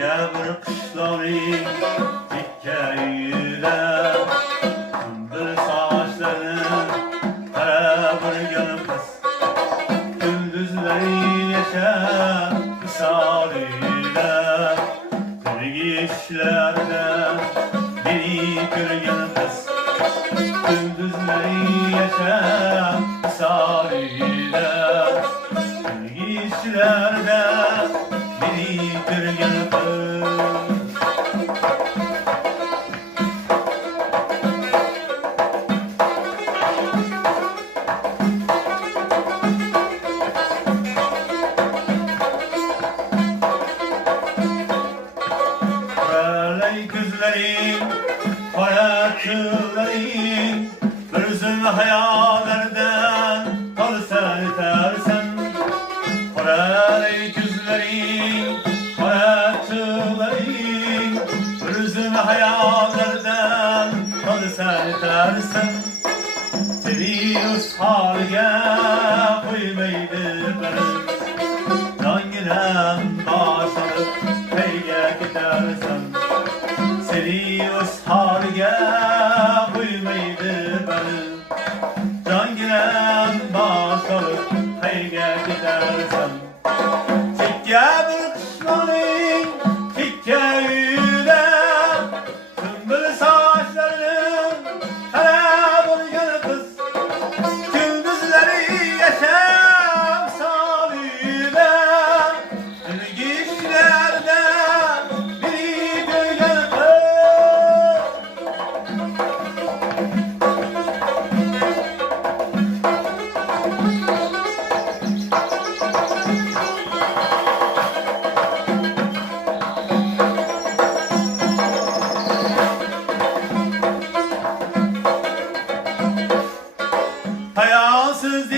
Bir kışları dikke yüler, sümbül saçlarını kara bir yanı kız, gündüzleri yaşar misaliyle, dirgişlerde biri görgen kız, gündüzleri yaşar misaliyle, dirgişlerde biri görgen kız. Gözlerin, hayatların, gözün hayallerden kalırsan yetersen. Paralel gözlerin, hayatların, gözün hayallerden kalırsan yetersen. Seni ushalıya koymaydı benim, yanginen başlanıp peyge gidersen. Seni usharga uymaydı benim, can ginen başlanıp hayga gidersen. Tekke bir kışlanın, tekke yüler, sümbül saçlarının kara bulgan kız, gündüzleri yaşam salıyla, dirgişlerde biri görgen kız. Hayasız